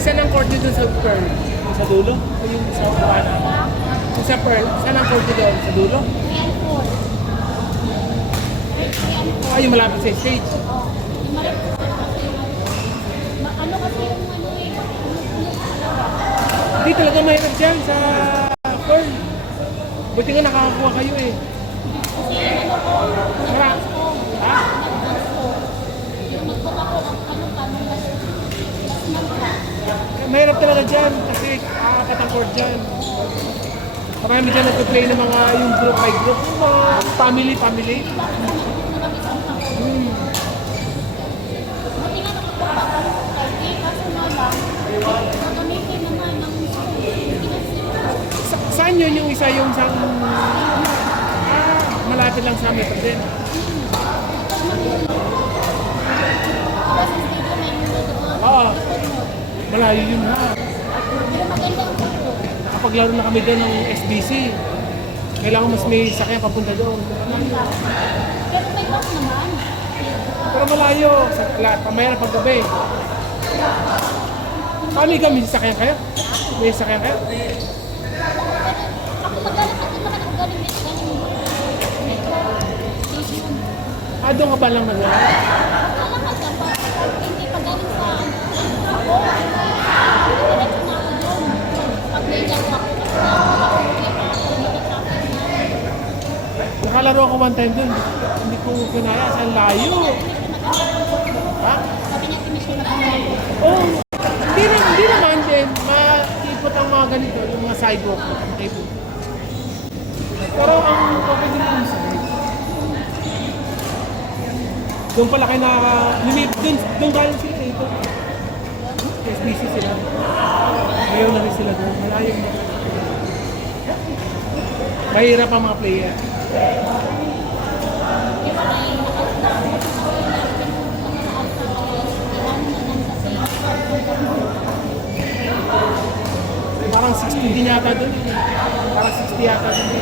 Saan ang court doon sa Pearl? Sa dulo? O yung sa Buwana? Yung sa Pearl, saan ang court doon? Sa dulo? Ay, yung malapit sa stage. Ano kasi yung ano eh, Hindi talaga mahirap dyan sa Pearl. Buti nga nakakakuha kayo eh. Mara. Ha? Mahirap talaga dyan kasi aapat ang court dyan. Marami dyan nag-play ng mga yung group by group, yung mga family. buti nga nakapagpapalong kayo kasi nga lang, gagamitin naman ng Saan yun yung isa yung isang malapit lang sa amin din? Oo. Malayo yun ha. pero maganda ang photo. Nakapaglaro na kami doon ng SBC. Kailangan mas may sakyan papunta doon. Pero may bus naman. Pero malayo. Sa lahat. Pamaya na paggabi. Kami sakyan kayo? May sakyan kayo? Ako maglalakad din naman ako galing dito. Station. Doon ka ba lang naglalaro? Maglalakad ka pa. Hindi pa galing sa ako. Diretso na ako doon. Pag may dalawa ako, Nakalaro ako one time doon. Hindi ko kinaya. Sa layo. Ha? sabi niya, tinisyo na kami. Oh, hindi naman din. Maipot ang mga ganito. Yung mga sidewalk. Pero ang okay din yung side. Doon pala kayo doon galing sila dito. SBC sila. Ngayon na rin sila doon. Malayo na. Mahirap ang mga player. Parang 60 din yata doon. Parang 60 yata doon.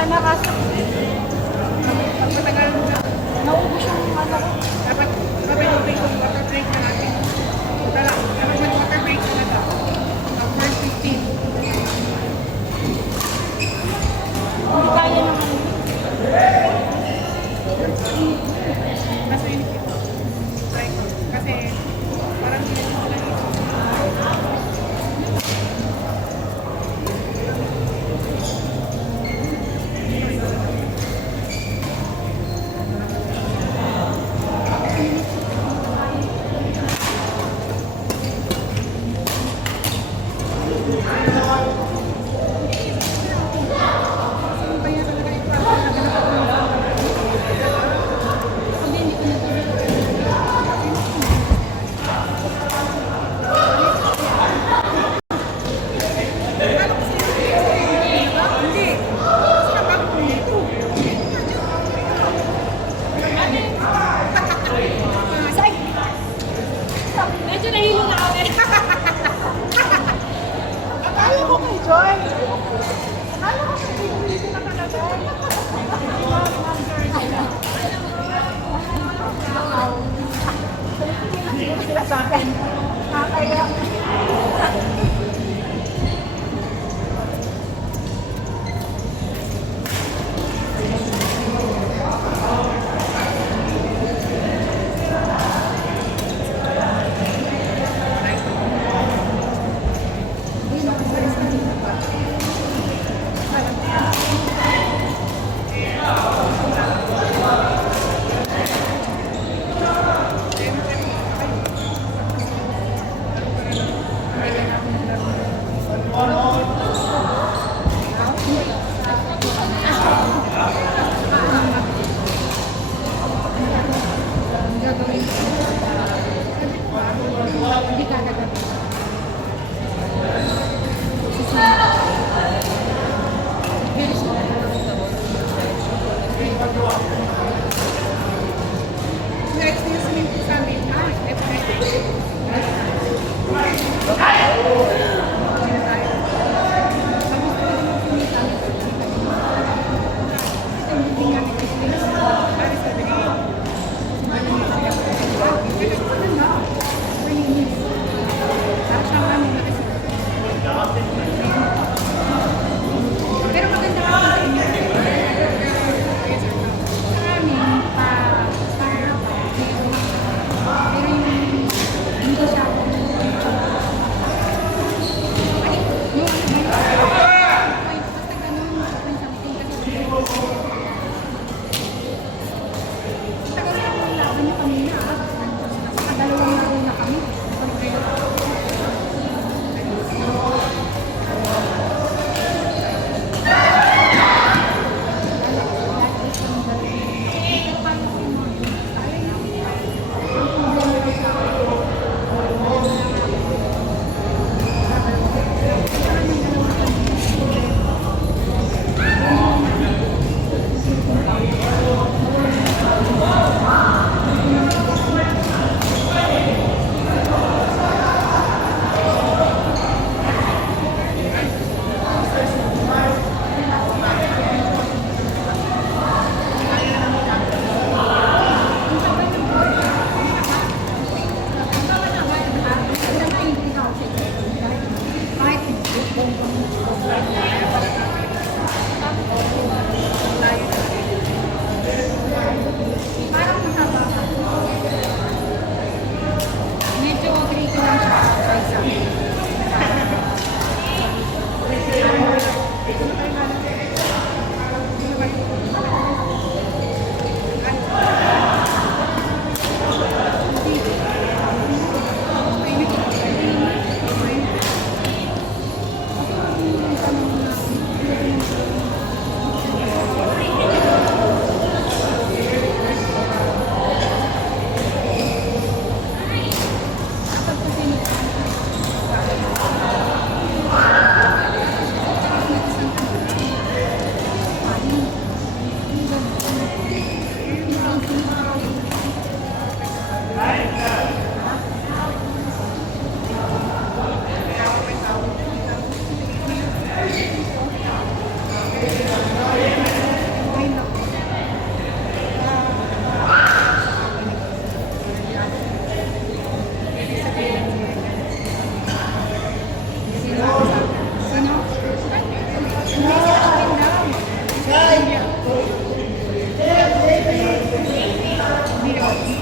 sana kaso Pag matagal na, naubos yung ano ko. dapat mag-take water break na natin. Dapat mag-water break talaga. Ang first 15. Hindi kaya naman. Nasa init ito. Like, kasi parang hindi na sila dito. Medyo nahilo na kami. Akala ko kay Joy. Akala ko kay Joy. Dito na talaga. Sila sa akin. Nakakaya. Pero maganda ka sa inyo. Maraming pero yung hindi siya basta ganun, may something kasi tagal na yung laban niyo kanina. Dalawang laro na kami. Parang mahaba ka. Medyo tricky lang siya sa isa. house.